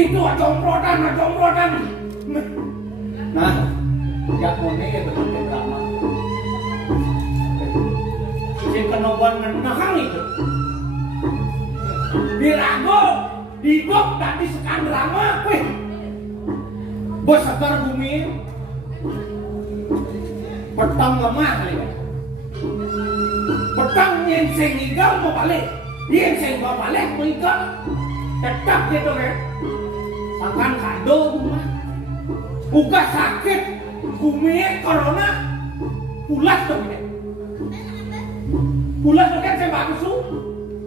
Itu comprotan. Nah, ya mone ya betul drama. Si kenoban menahang itu. Dirago, digok tadi sekan drama, weh. Bos segar bumi. Petang lemah kali ya. Petang yang sehingga mau balik, yang sehingga balik mereka tetap gitu kan. Sakan kado rumah, buka sakit, bumi corona, pulas tuh ini. Pulas tuh kan saya bagus tuh,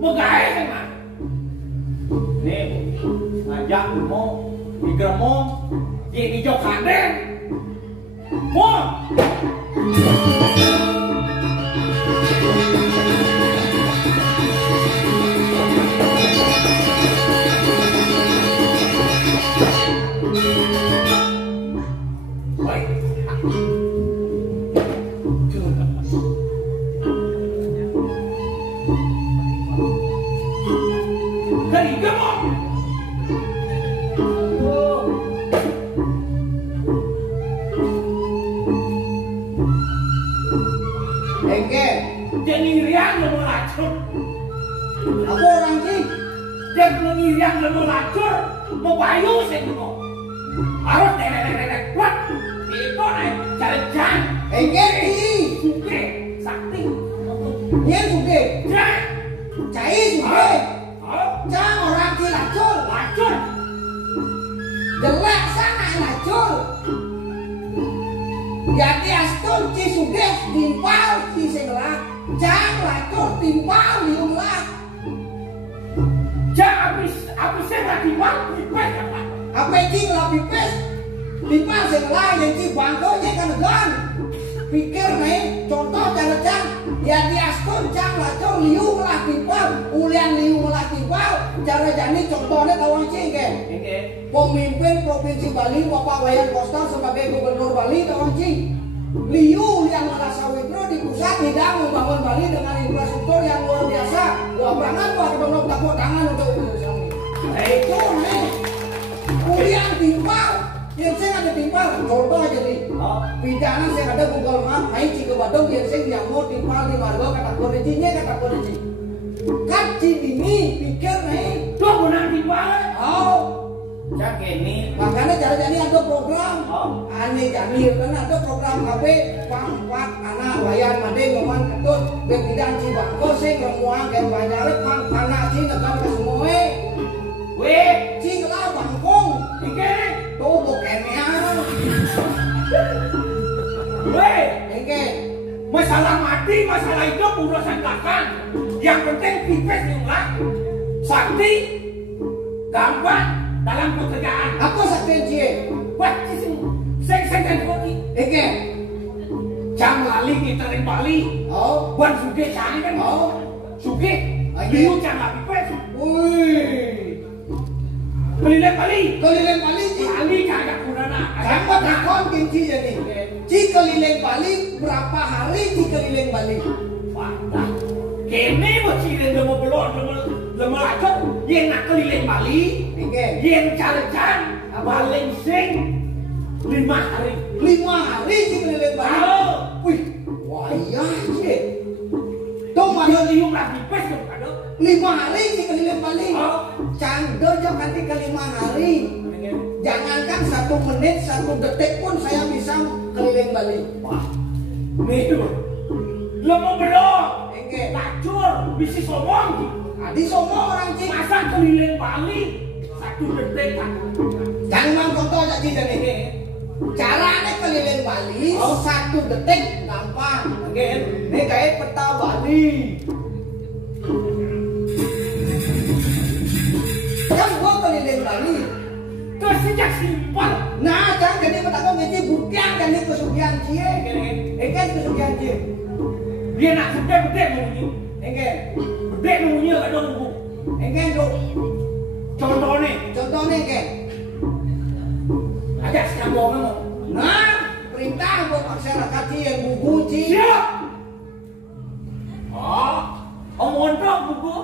mau gaya kan mah. Nih, ngajak mau digremo, Ini jok kaden, mau. Apa orang sih? Dia pengirian lemu lacur, mau bayu sih dulu. Harus nenek kuat. Itu nih jalan. Suke, sakti. Dia suke. Jangan. Cai suke. Jangan orang si lacur. Jelek sana lacur. Jadi astur si suke timpal si segelah. Jangan lacur timpal di rumah. Jangan habis saya nggak timbal, pipes apa? Apa cing lah pipes? Timpal segelah yang si bangkonya kan gan. Pikir nih, contoh cara cang. Ya di astur cang lacur liu lah timpal. Ulian liu lah timpal. Cara jadi contohnya kawan cing kan? Pemimpin Provinsi Bali Bapak Wayan Koster sebagai Gubernur Bali kawan cing. Liu yang merasa witro di pusat tidak membangun Bali dengan infrastruktur yang luar biasa. Wah berangan wah dibangkok tepuk tangan untuk ini. Itu nih, kuliah timpal, yang saya ada timpal. Contoh aja nih, pidana saya ada Google Map, main Cika Badung yang saya diambil timpal di Margo kata korejinya kata koreji. Kaci ini pikir nih, tuh benar timpal. Oh. Cak ini Makanya jadi ada program aneh jadi kan ada program KB pangkat anak wayan made ngoman ketut bebidang cibangko sing remuang ke banyaret pang anak sing tekan ke semua cing lah bangkong Oke tuh bukannya Oke masalah mati masalah hidup urusan belakang yang penting pipes diulang sakti gampang dalam pekerjaan. Apa sakti cie? Wah, seng koki. Eke, jam lali kita ring Bali. Oh, buan suge cang kan? Oh, suge. Liu jam lapi pes. Wih, keliling Bali. Cie. Bali kagak kunana. Siapa takon kinci jadi? Ci keliling Bali berapa hari ci keliling Bali? Wah, kene mau cilen demo belon demo lacot. Yang nak keliling Bali. Yang cari-cari paling sing 5 hari. 5 hari sih keliling Bali. Wih, wah iya sih. Tuh mana liung lagi pes tuh kado. 5 hari sih keliling Bali. Cangdo jok nanti ke 5 hari. Jangankan 1 menit, 1 detik pun saya bisa keliling Bali. Wah, nih tuh. Lemo belok. Lacur, bisa somong. Adi somong orang cik. Masa keliling Bali? 1 detik kan? Jangan contoh aja sih ini. Caranya keliling Bali 1 detik gampang. Ini kayak peta Bali. Kan gua keliling Bali. Terus sejak simpel. Nah, jangan jadi peta gua ngisi buktian jadi kesugihan cie. Kan kesugihan cie. Dia nak gede bunyi. Gede bunyi gak ada buku. Dok. Contohnya kan. Ada sekambong mau. Nah, perintah buat masyarakat yang buku cie. Siap. Omongan dong buku.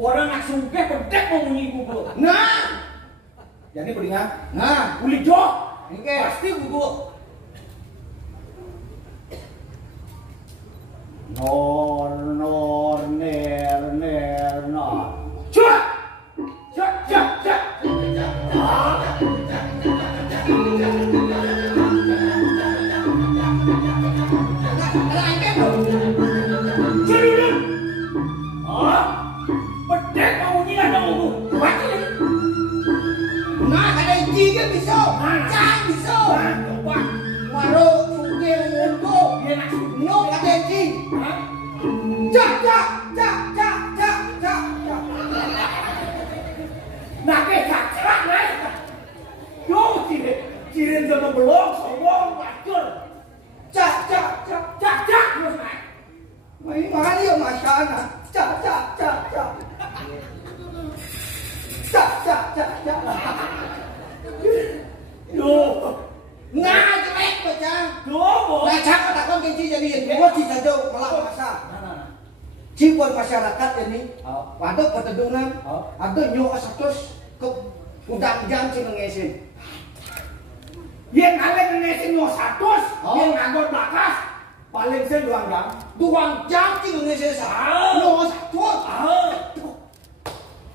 Orang nak sugih pedek mau nyiku gua. Nah, Jadi beringat. nah, Uli jo. Oke. Pasti gua. nor nor ner ner nor. Cuk. Cuk cuk cuk. Cerulun. Pedek mau nyiku ada mau. Mati. Nah, ada jiga bisa, cang bisa. Coba. Maro suge ngondo, Dia nak nyok ada ji. Cak cak cak cak cak cak cak. nak kerak naik. Yo ciren sama belum sombong wacur. Cak cak cak. Cak cak terus naik. Mai mari yo masana. Cak cak cak cak. Cak cak cak cak. Yo. Nah, jelek bacang. Yo. Nah, cak tak kon kenci jadi gua ci saja malah masa. Ci buat masyarakat ini. Pada pertedunan, ada nyok asatus ke udang jam ci ngesin. Yang ale ngesin yo 100, yang nganggur bakas paling sen 2 jam. 2 jam ci ngesin sa. Nyok asatus.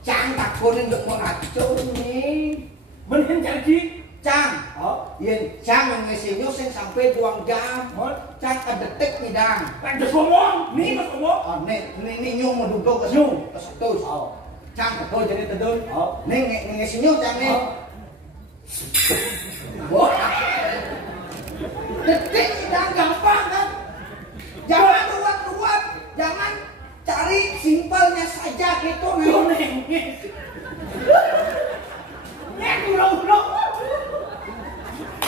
Cang tak konen nduk mengacau nih. Bener jadi. Cang, yen cang ngesinyo sing sampai 2 jam. Cang kedetik midang. Kan just ngomong, nih mas ngomong. Oh, nih nyung menduduk ke nyung ke setus. Cang ketul jadi tedul. Nih ngesinyo cang nih. Detik midang gampang kan. Jangan ruwet-ruwet, jangan cari simpelnya saja gitu nih. Yo neng. Neng ulang-ulang.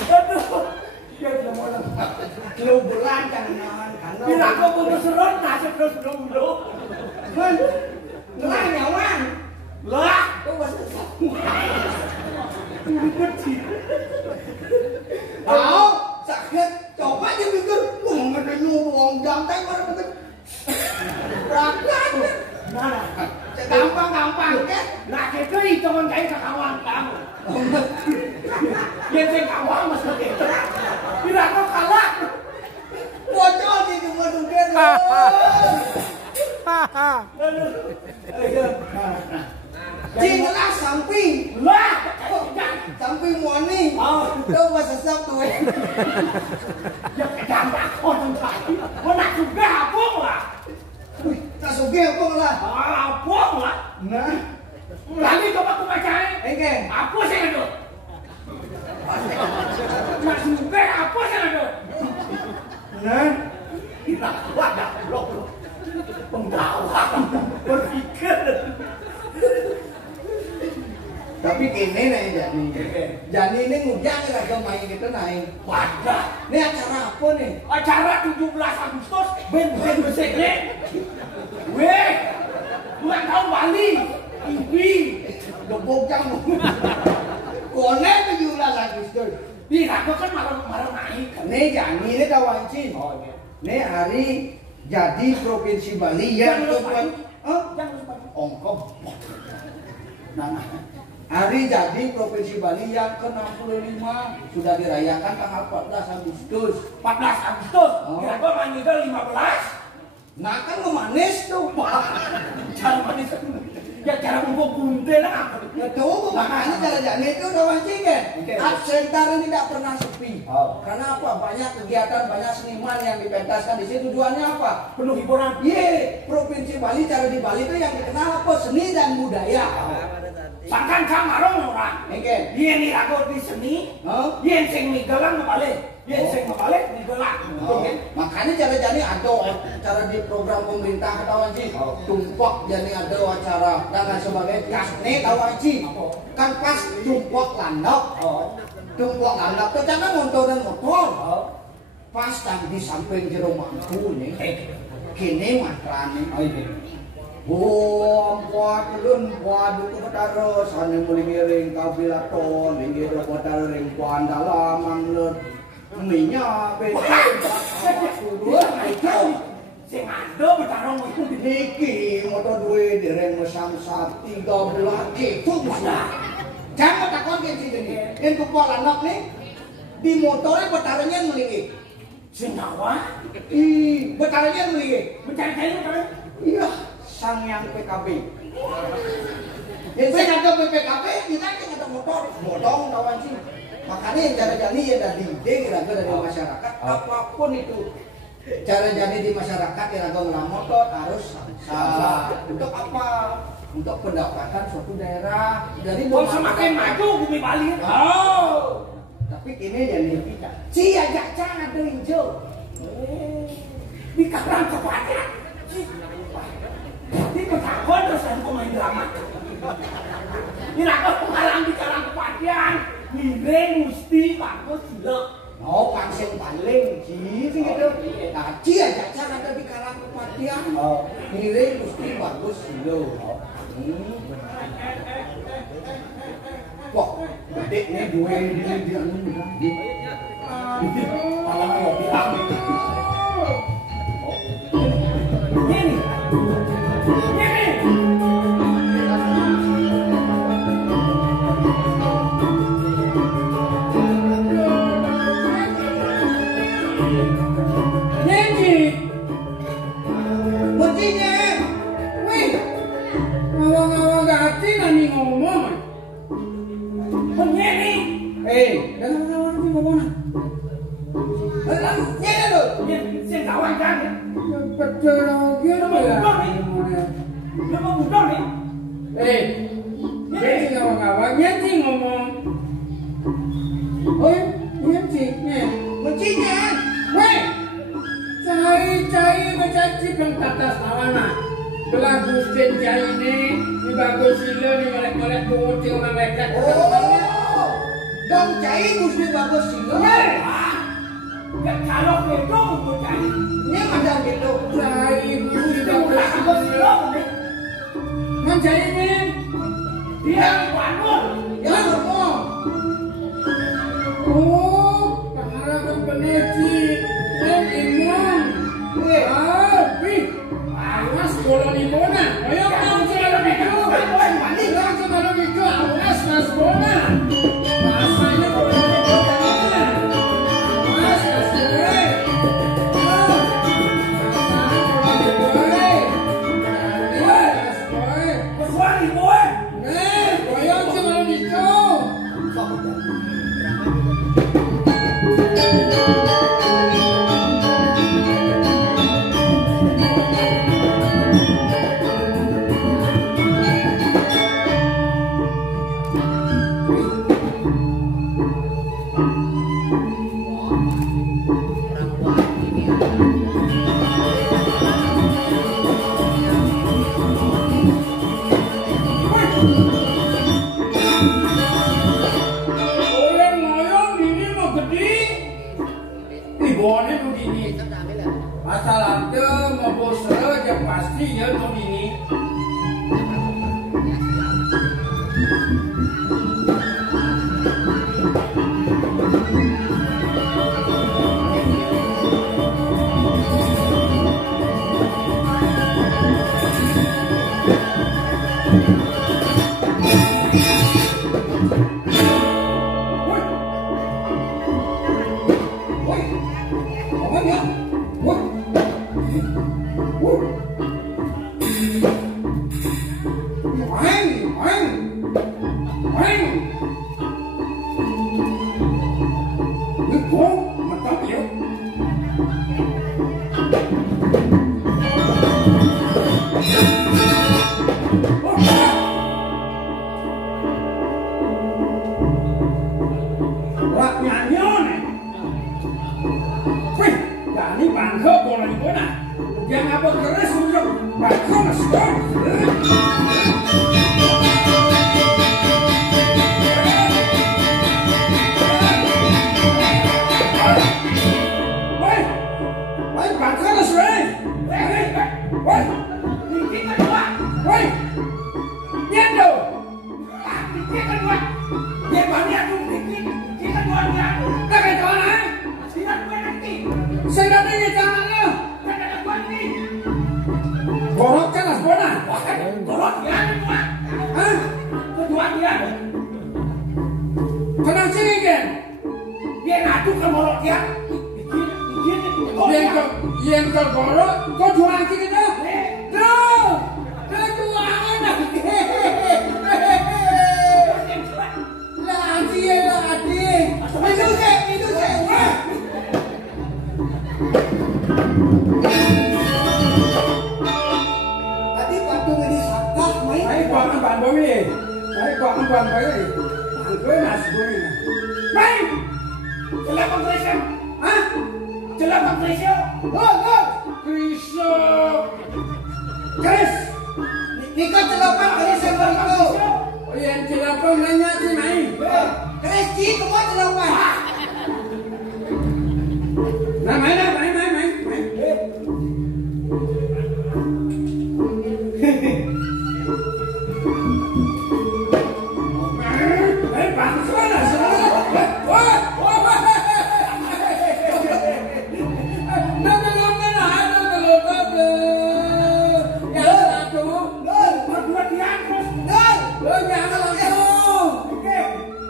Aduh. Ya jangan. Lu bulan jangan kan. Bila aku putus serot, nasib terus belum. Kan, ngelah nyawan. Lah, Itu bahasa Tahu, sakit. Coba aja mikir, wah ada nyuruh jantai mana betul. Rakyat. mana? Gampang-gampang kan. Nah, kita hitungan kayak kawan kamu. Yang saya kawan mas begitu. Bila aku kalah. Bocor sih cuma duker. Cinglah samping. Lah, Samping moni. Itu bahasa Sabtu. ya kegambar orang tadi. Kau nak juga apung lah. Tak suge apa lah. Apung lah. Nah, Lagi coba aku baca. oke. Apa sih itu? Nak juga apa sih itu? Nah, Kita kuat dah belum. Penggawa berpikir. tapi kini nih Jani ini ngujang agak main gitu naik. Wadah. Ini acara apa nih? Acara 17 Agustus ben besek nih. Weh, ulang tahun Bali. Ibi. Gebok jamu. Kone 17 Agustus. Di aku kan marah naik. Ini Jani ini kawan Cin. Ini hari jadi Provinsi Bali yang Jangan lupa. ke Ongkong. Nah, hari jadi Provinsi Bali yang ke-65 sudah dirayakan tanggal 14 Agustus. 14 Agustus. Oh. Kira gua manggil 15. Nah kan memanis tuh. Cara manis. Ya cara kumpul bunte lah. Itu makanya cara Jani itu udah wancing kan. Aksentaren tidak pernah sepi. Karena apa? Banyak kegiatan, banyak seniman yang dipentaskan di situ. Tujuannya apa? Penuh hiburan. Ye, Provinsi Bali, cara di Bali itu yang dikenal apa? Seni dan budaya. Sangkan kamarong orang. Oke. Dia nih aku di seni. Oh. Dia sing migelang ngebalik. Dia sing ngebalik migelang. Oh, makanya cara Jani ada cara di program pemerintah kawan Ci. Tumpak Jani ada acara dan lain sebagainya. Kasne kawan Ci. Kan pas tumpak landok. Tumpak landok itu jangan motoran motor. Pas tadi di samping jero mangku nih. Kini matrane. Buat lun buat itu terus hanya mulai ngiring kabilaton, ngiring modal ring kuandalamang lun minyak beda. Sing ado bertarung itu Niki motor duwe dereng mesam bangsat 3 bulan itu sudah. Jangan takon ke sini nih. Yang kepala anak nih di motornya betarannya melingkik. Senyawa? Betarannya melingkik. Mencari kayu kan? Iya, sang yang PKB. Yang saya kata PKB, kita ada motor, bodong kawan sih. Makanya yang cara jadi ya dari ide kira-kira dari masyarakat, apapun itu. Cara jadi di masyarakat kira-kira motor harus salah. Untuk apa? Untuk pendapatan suatu daerah. Dari semakin maju bumi Bali. Oh, tapi kini jadi kita. Cia jangan ada hijau. Di karang kepada. Di petakon terus aku pemain drama. Ini aku pengarang di karang kepadian. Mire mesti bagus sudah. Oh, pangsing paling gitu gitu. Nah, cia jangan ada di karang kepadian. Oh, mire mesti bagus sudah. Wah, gede nih dua ini dia malah mau bilang ini Borok kan las buenas. yen kegoro kok lagi kita. Kejuangan lagi. Lagi. Itu sih. Tadi patung ini sakah mai. Ai quang an ban bo mi. Ai quang an ban bai. An ko na su bo mi. Mai. Jelas Krisya. Hah? Jelas Krisya. Go. Krisya. Kris. Niko celopan Kris yang beriko. Oh yen celapa nanya si mai. Kris ci kemana celopan? Nah mai.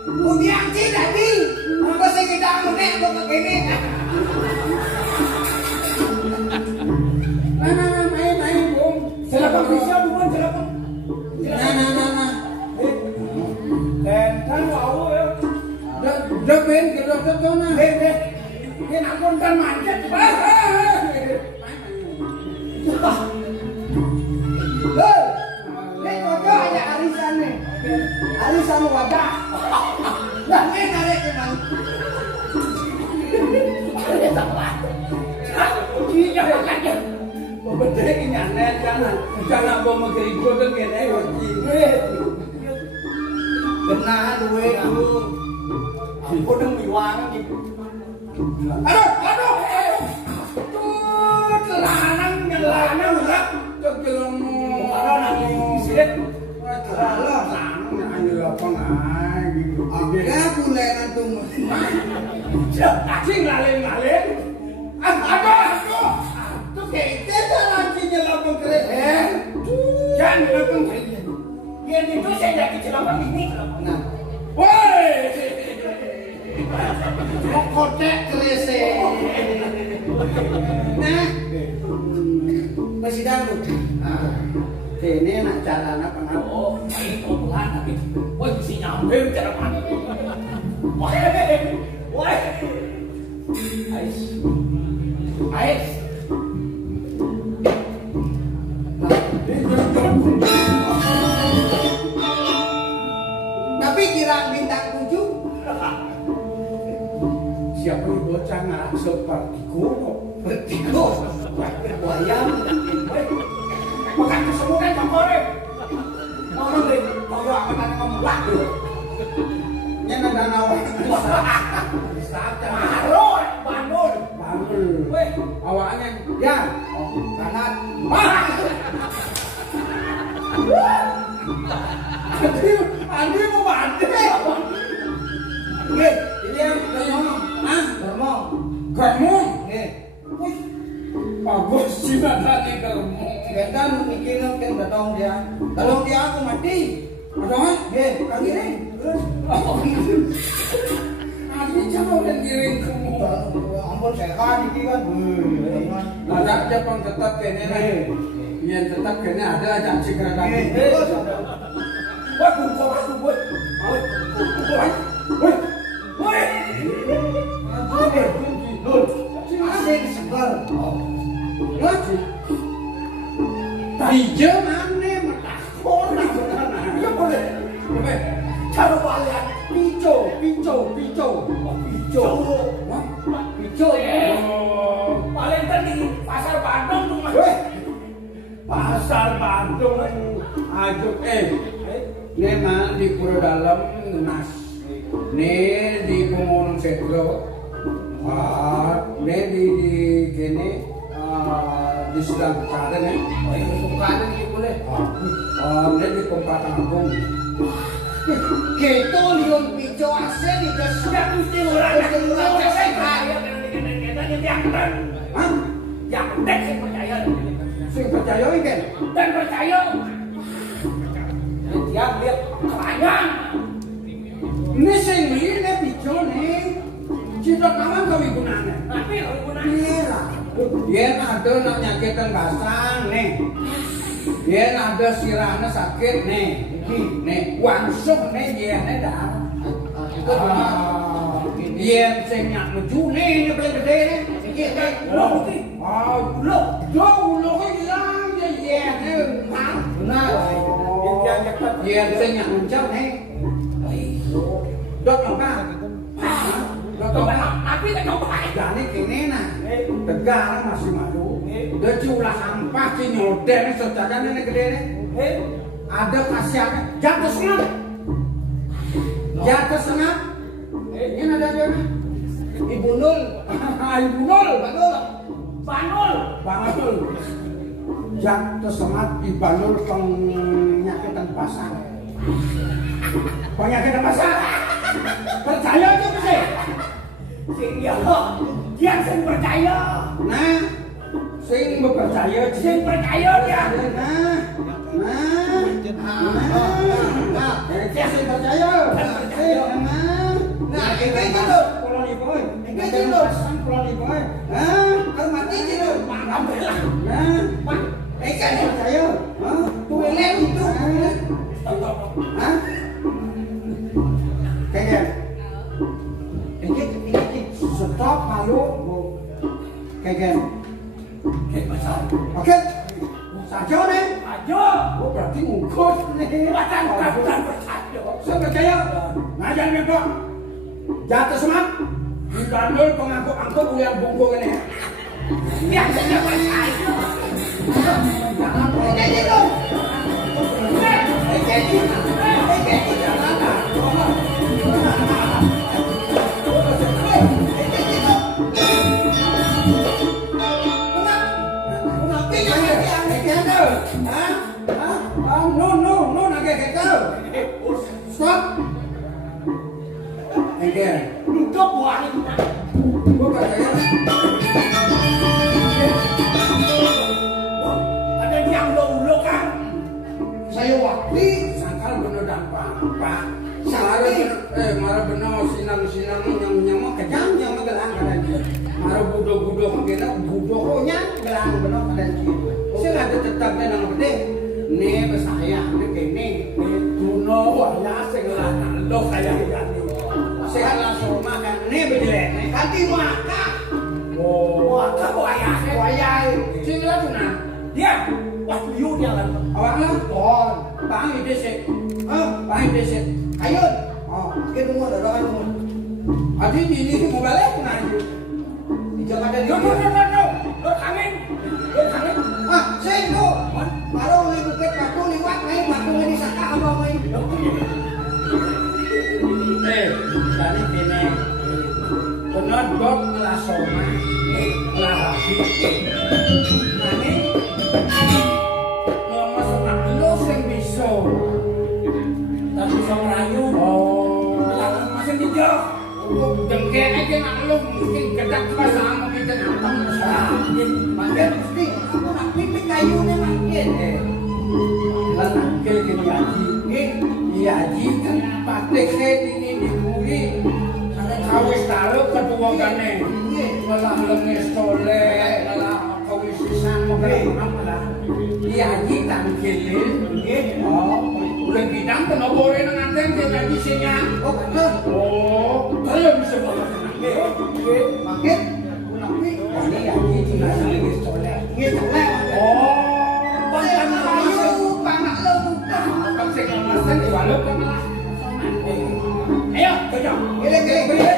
Udiang ci tadi. Apa sih kita menek kok begini? Mai bung. Jelas Krisya bukan jelas. Nah. Dan kan mau ya. Dah ben ke dokter tu na. Dia nak kontan manjat. Hei, nek kok ada arisan nih. Arisan wadah. Nah, ini narik memang. Iya makanya. Betul ini aneh jangan bawa megerigo tu kena wajib. Kena duwe aku. Aku demi wangan gitu. Aduh. Tuh lanang lah. Kegelemu. Ada nangis sih. Salah nanya apa gitu. Aku lenan tuh. Cacing lalen. Aduh. Tuh kayak itu lagi nyelapun keren. Jangan nyelapun keren. Biar itu saya lagi celapun ini. Nah, Woi. mau kotek kerese. Nah, masih dulu. Nah, ini nak cara apa nak? Oh, ini pelan tapi. Woi, si nyampe cara mana? Woi. Ais. Tapi kira bintang 7. Siapa yang bocah nak seperti kok? Bertigo. Wayang. Makan kesemua kan kore. Ngomong deh, kalau akan ngomong lagi. Nyana danau. Maror, bangun. Weh, Awaknya Ya, kanan. Andi mau mati. Nggih, ini yang ngomong. Ah, ngomong. Kamu Nggih. bagus sih tadi kamu. Kita bikin yang tolong dia. Tolong dia aku mati. Ada? Nggih, kaki ini. Terus. Andi jangan udah giring kamu. Ampun sehat ini kan. Ada aja pang tetap kene nih. Yang tetap kene ada aja cikra kami. woi, bungkuk aku, woi. Woi. Asing sebar. Lagi. Hijau mana metakor Iya boleh. Cara balik. Pico. Hijau. Paling tadi pasar Bandung tuh mas. Pasar Bandung. Aduh ini mah di Pura Dalam Nas. Ini di Pemonong Setro. Ini di kene di Sedang Kaden ya. Bukan ini boleh. Ini di Kompatan Agung. Gitu liun pijo ase di Sudah mesti orang saya kaya kita yang Hah? yang dek saya percaya Sing percaya ini kan? dan percaya dia lihat kebanyakan Ini sing ini pijo nih. Cita kawan kami gunanya. tapi kalau guna Merah. Yen ada nak nyakitan basang nih. Yen ada sirahnya sakit nih. Nih langsung nih yen dah. Yen sing nyak meju nih paling gede nih. Iki lo mesti. Lo hilang ya yen. Benar. Yen sing nyak mencap nih. Dot apa? Tapi tak coba jadi kini nah tegar masih malu udah ulah sampah si nyodel sejajan ini gede nih ada kasihannya jatuh setengah ini ada dia Ibu Nul Banul jatuh setengah di Banul penyakitan pasang percaya aja sih Sing ya, dia sing percaya. Nah, sing percaya dia. Dia sing percaya. Nah, ini gitu. Pulau Liboy. Ini gitu. Pulau Liboy. Kalau mati gitu. Alhamdulillah. Nah, Ikan percaya. Tulen itu. Hah? Kayak stop malu kayak masalah oke saja nih oh berarti ngukut nih Bukan percaya. saya percaya ngajar nih kok jatuh semat di Bandul pengangkut ulian bungkuk ini Dia sing percaya. jangan Kayak gitu. Kayak gitu. No, agak stop. Again. Duduk buah itu. Gua percaya. Ada yang dulu kan. Saya waktu sangkal bener dampak. Pak. Marah bener sinang yang mau kejam yang gelang kan dia. Marah budo mungkin budonya gelang bener kan dia. Saya ada tetapnya nang gede. Nih besaya nih kene duno waya sing lanang lo kaya gini. Sing langsung makan nih bejelek nih kanti maka. Maka waya. Sing langsung Dia pas liu dia lah. awaklah kon bang ide sik. Bang ide sik. Ayun. Kita mau ada doa mau. Adi ini mau balik nanti. Jangan ada No. Lo kangen. Sing tu. Baru ni bukit batu liwat main batu ni saka apa main. Dari kene bener dok ngelasoma ngelahapi nani ngomong sama lo sing bisa Tapi bisa merayu. Masih hijau. dengke aja nak lo mungkin kedak pas sama kita ngantang Makin mesti aku nak pipik kayu ni makin. Lanangke kini Haji kan praktek ini dimuri kawis taruh kedua kane malah lenges soleh malah kawis sisan apa lah Haji tangkilin udah bidang kena bore nganten ke Haji sinya kalau bisa bawa Makin nabi ini Haji tinggal lenges soleh panak lo buka. Pag masan iwalo ka na. Ayo, kerja. Gile.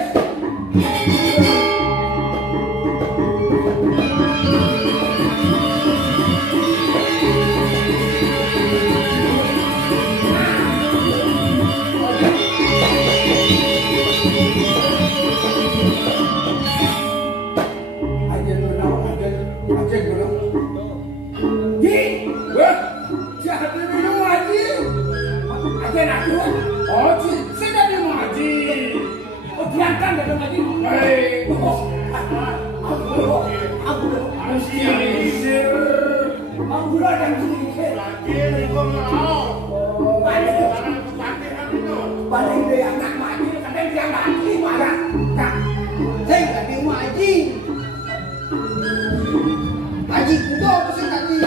Paling dia anak mati, kadang dia mati marah. Saya tak ada mak haji. kaji kudo mesti kaji.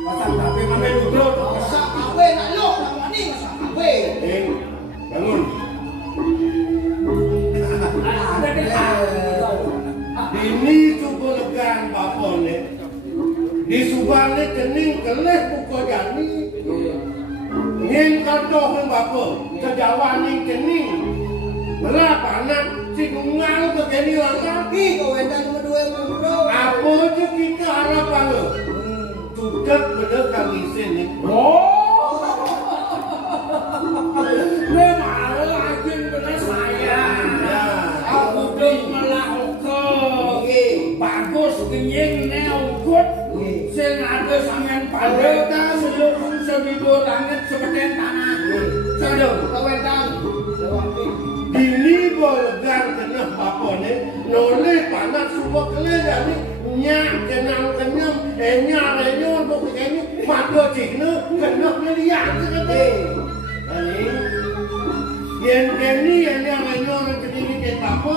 Masang KW mana dulu? Masang KW nak lok nama ni masang KW. Bangun. Ini cukup legan bapak ni. Di Subang ni kening kelih pukul jani. Ingin kata pun bapak, kejawan ni kening. Berapa anak si gungal ke kini langkah? Kau endah cuma 2 Apa je kita harapan lo? Tudak benar kami sini. Memang lagi benar saya. Aku malah bagus kenyang neukut. Senada sangat pada seluruh sebidur langit seperti tanah. Saudara, kau endah. Ini bolgan kena apa ni? Noleh panas semua kelihatan ni. Nyak kenal kenyam, nyak renyor bukan ini. Mata cikna kena melihat sekali. Ini, yang nyak renyor jenis kita apa?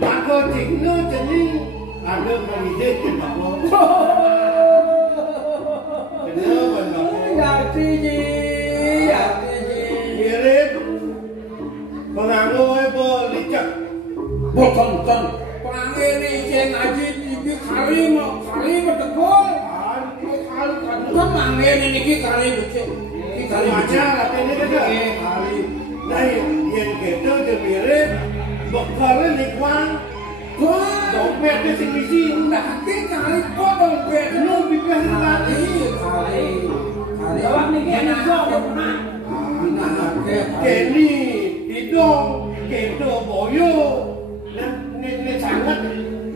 Mata cikna jenis ada kandidat kita apa? Kenapa benda? Yati ji. Mirip. Penganggoi berlicak. Boton-boton. Penganggoi ni saya ngaji ibi kari bertekul. Kan penganggoi ni ki kari becek. Ki kari Macam apa ni kata? kari. Nah, yang kita dia mirip. Bekal ni kuang. Dompet dia sini. Dah ki kari kok dompet. No bibir lagi. Kari. Jawab ni ki anak kau pernah. Kini hidung kita boyo. Ni sangat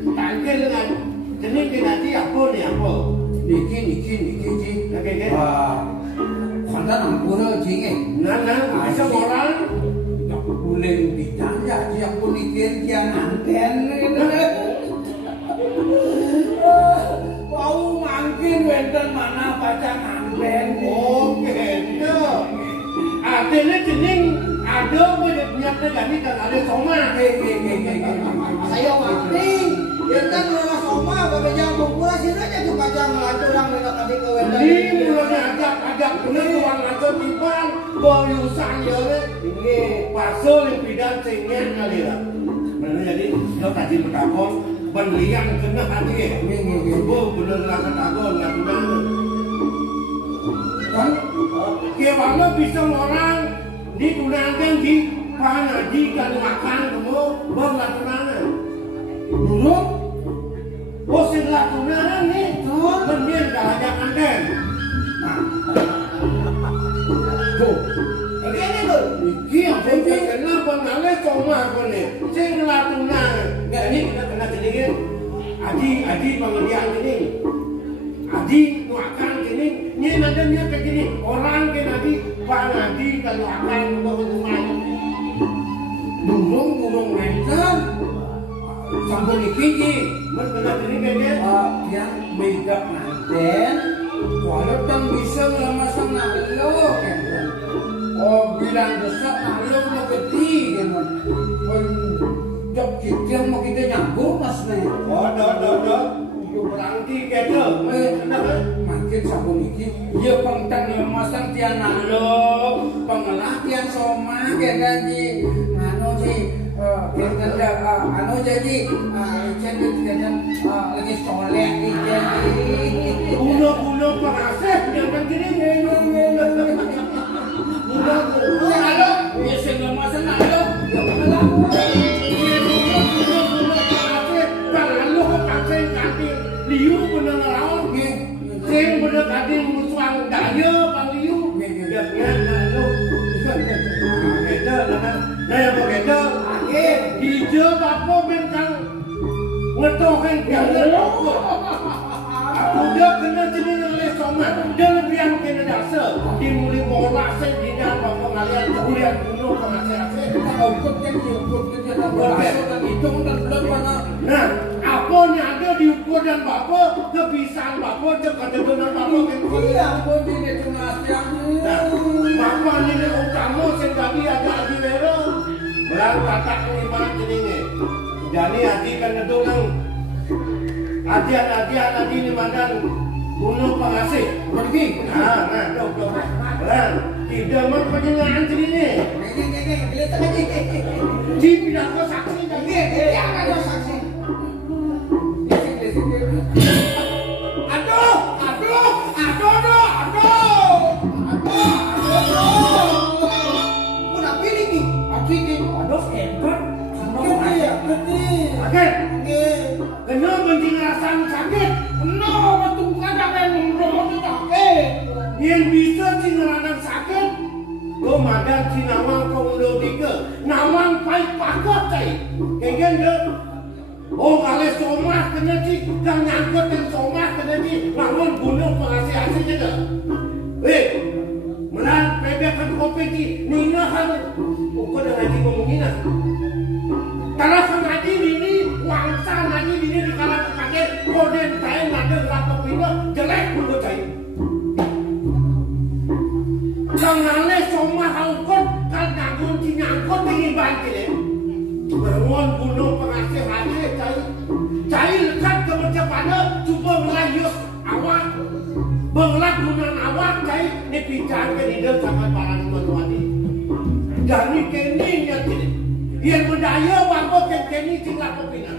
tangkil dengan jenis nanti apa ni apa? Niki ji. Okey. Kanda nampura ji ke. Nana, macam orang. Boleh ditanya ji aku nikin yang anten ni. Kau mungkin wenten mana baca anten. Oh, gitu. Artinya jenis ada punya terjadi dan ada soma. Saya mati. Yang kan orang soma pada jam pura sini aja tu kacang lantu orang nak kadi ke wenda. Ini mulanya ajak benar tuan lantu timbang berusaha ya le. Ini pasal yang bidan cengeng kali lah. Mana jadi lo tadi bertakon penliang kena hati. Benar lah ketakon lah benar. Kan? Kewala bisa orang ditunangkan di pangaji kalau makan kamu berlakukan. Dulu, bosan lakukan ni, kemudian kalajak anten. Tuh, Ini tu. iki apa ni? Kenapa ngalih cuma aku ni? Sing lakukan, enggak ni kena sedikit. Aji pengertian ini. Aji makan ini, ni nadanya begini. Orang ke nanti pangaji kalau akan berhubungan. Burung nenten. Sampai niki ji, mana ini kayaknya? Yang beda nanten. Walau tak bisa ngelamasang nalo kan. Oh bilang besar nalo mau gede kan. Jok kita mau kita nyambung mas nih. Itu berarti kita. Makin sabun iki, ya pengtang lemasang tiang nalo, pengelah tiang soma kan ji. Ngano ji. Anu jadi jangan lagi soleh jadi Guna pengasih yang begini halo biasa nggak masalah halo liu bener lawan sing bener tadi musuang daya Bang Liu. Dia lu. Beda lah. Saya begitu. Akhir hijau apa bentang ngetokan dia. Dia kena jenis oleh somat. Dia lebih yang kena dasar. Dia mulai bola sendirian bapak ngalian kemudian bunuh pengasih-asih. Kalau ikut kan diukur dia tak berhasil dan hitung dan benar mana. Nah, apa yang ada diukur dan bapak kebiasaan bapak dekat dengan bapak kan. Iya, pun ini cuma asiannya. Nah, bapak ini utama sendiri ada adi lera. Belang katak lima jenisnya. Jadi adi kan itu nang adian adi ni mandan bunuh pengasih. Pergi. Nah, dok. Belang tidak mau penyenangan jenisnya. Di pidato saksi dan ada saksi. Aduh. Udah pilih nih. Aduh, hebat. Sakit. Sakit. Kena penjelasan sakit. Kena waktu ada yang ngomong sakit. Yang bisa cinaran sakit. Kau madan cinawang kau udah tiga. Nawang pai pakat cai. Kengken dia. Oh kalau somah kena cik. Yang nyangkut yang somah kena cik. Namun bunuh pengasih-asihnya dah. Menan pebekan kopi cik. Nina kan. Kau dah ngaji ngomongin lah. Kalau sengaja ini wangsa ngaji ini di kalangan kakek. Kau dan saya ngada berapa pindah. Jelek pun kau cai. Janganlah somah haukot kalau nyangkut nyangkut tinggi banget. Berwon bunuh pengasih hati cai lekat ke macam mana cuba melayus awak berlak gunan awak cai ni bicara ke hidup sangat barang tuan-tuan ini. Jadi kini yang berdaya wabah kini tinggal pepinan.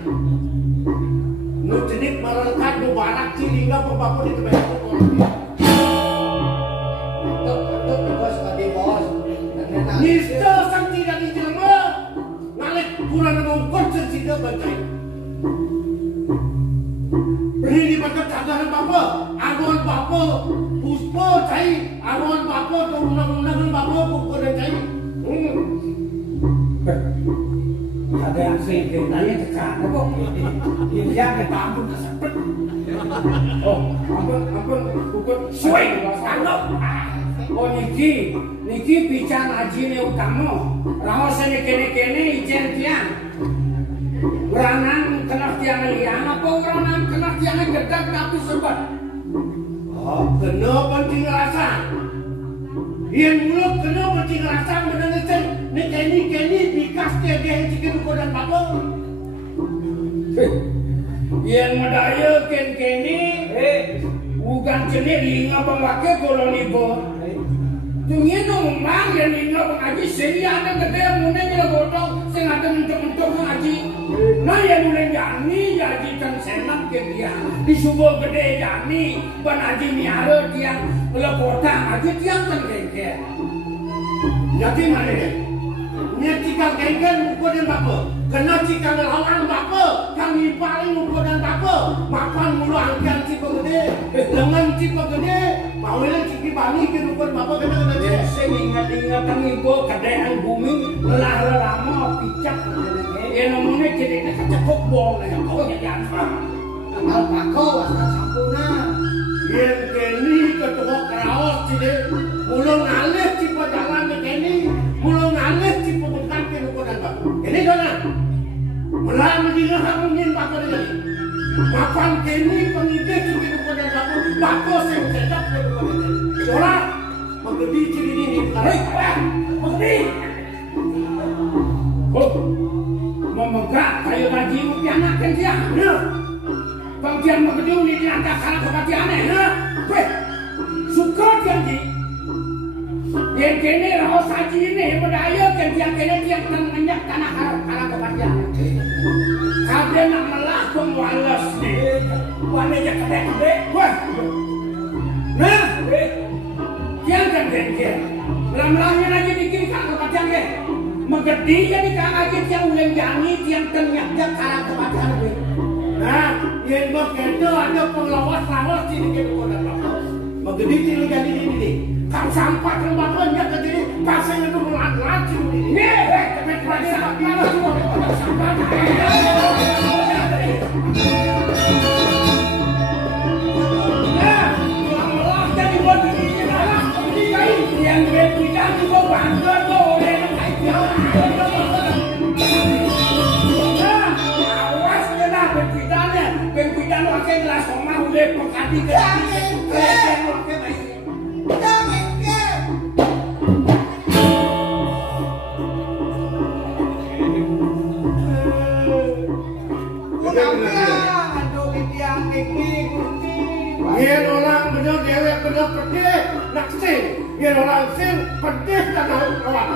Nu jenis melekat nu barak cilingga pembaku di tempat orang. Nista sang tidak dijelma ngalek kurang ngongkot sensida bancai. Beri di pakai cagaran bapa, agon bapa, puspa cai, agon bapa tu undang-undangan bapa pukul dan cai. Ada yang sengit tanya cekak, apa? Dia ketampun kesepet. Oh, ampun, pukul. Suai, tangkap. Oh niki bicara ngaji ni utama. Raos ni kene ijen tiang. Beranang kena tiang liang apa beranang kena tiang gedang tapi sebab. Oh, kena penting rasa. Yang mulut kena penting rasa mendengar ni kene bikas dia cikin kodan bapa. Yang medaya kene bukan jenis linga pemakai koloni bor. Tunggu nombang yang linga pengaji seria ada gede mulai nyala botol sengaja mentok-mentok pengaji. Nah yang mulai jani jadi kan senam ke dia di subuh gede jani pengaji miara tiang lepota aja tiang kan kengkel. Jadi mana ya? Nya cikal kengkel ukur dan bapa. Kena cikal lawan bapa. Kami paling ukur dan bapa. Makan mulu angkat cipa gede. Lengan cipa gede. Maulah ciki bani ke ukur bapa kena dia. Saya ingat-ingatan ibu keadaan bumi lelah lama picak. Yang namanya jediknya kecekok bong. Kau jadi apa? Alpako wasna sampuna. Yang kini ketua kerawas jedek. Mulu ngalih cipa jalan kini. Mulu ngalih cipa bukan ke ukur dan bapa. Ini kena. Melah menjadi hamungin bapa dia. Makan kini pengidik cikin ukur dan bapa. Bapa yang sedap ke ukur dan bapa. Solat. Menggedi ciri ini. Hei, menggedi. Oh. Memegak kayu ngaji upi anak kan dia. Ya. Bagian menggedi ini diangkat kalah kebatiannya. Ya. Weh. Suka janji. Yang kini rawas haji ini berdaya kan tiang kini tiang mengenyak tanah kalah kebatiannya. Kabel nak melah pemwalas ni. Wananya kedek-kedek. Weh. Nah. Tiang kan kengkel. Melah-melahnya lagi bikin kalah kebatiannya. Menggedi jadi kang aja tiang ulang jani tiang ternyata kalah kebatiannya. Nah, yang begitu ada penglawas-lawas ini ke kodan bapa. Begini sih lu jadi ini. Kang sampah tempat lu dia ke sini pasnya itu melat-lati ini. Nih, cepet periksa dia semua sampah. Yang beda di bawah bangga tuh, yang kayak awas dia lah beda pakai gelas omah udah pekati jangan Yen orang bener dewek bener pedih nak sing, yen orang sing pedih tak lawan.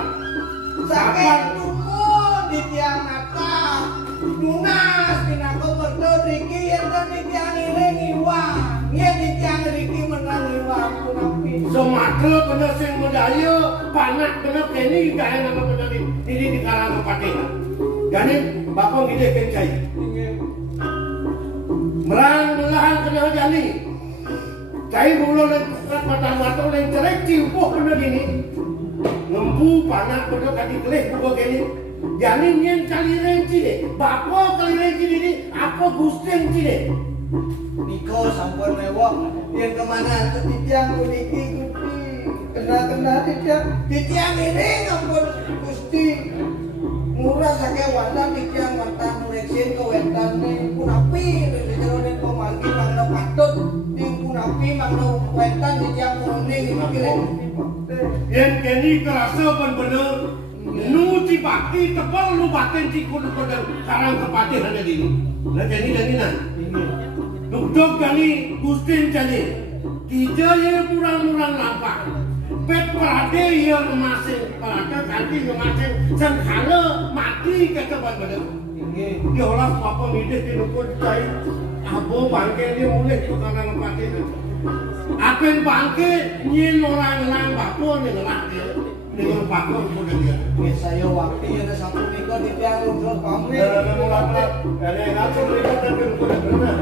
Sakit tumun di tiang atas, lunas kena kemerdo riki yen di tiang iling iwang, yen di tiang riki menang iwang punapi. Sumatera bener sing budaya, panak bener kini gaya nama bener ini di kalangan patihan. Jadi bapak gede kencai. Merang belahan kena jani. Cai bulu dan mata-mata yang cerai ciupoh bener ini. Ngembu panak bener kaki kelih buka gini. Jani nyen kali renci deh. Bapak kali renci ini apa gusteng deh. Niko sampun mewah, yang kemana ke tiang kuniki gusti, kena di tiang ini ngampun gusti. Murah sakit wantan di tiang wantan muleksin ke wantan nih punapi di jalan pemanggi mangga patut di punapi mangga wantan di tiang kuning ini kira. Yang kini kerasa bener nu cipaki tebal lu batin cikun kodang karang kepatih ada di ini. Nah jadi nah. Duduk kali gustin kali. Tiga ya murang-murang lampah. Pet perhati yang masing perhati ganti yang masing sengkala mati kecoban bener. Dia orang apa ngidih di nukul cai. Abo bangke dia mulai itu karang kepatih. Apa yang bangke nyin orang-orang bapun yang ngelak dia. Dengan bapun kuda dia. Saya waktu ada satu minggu di tiang udah pamit. Ada mulai ada yang ngatur mereka dan kuda bener.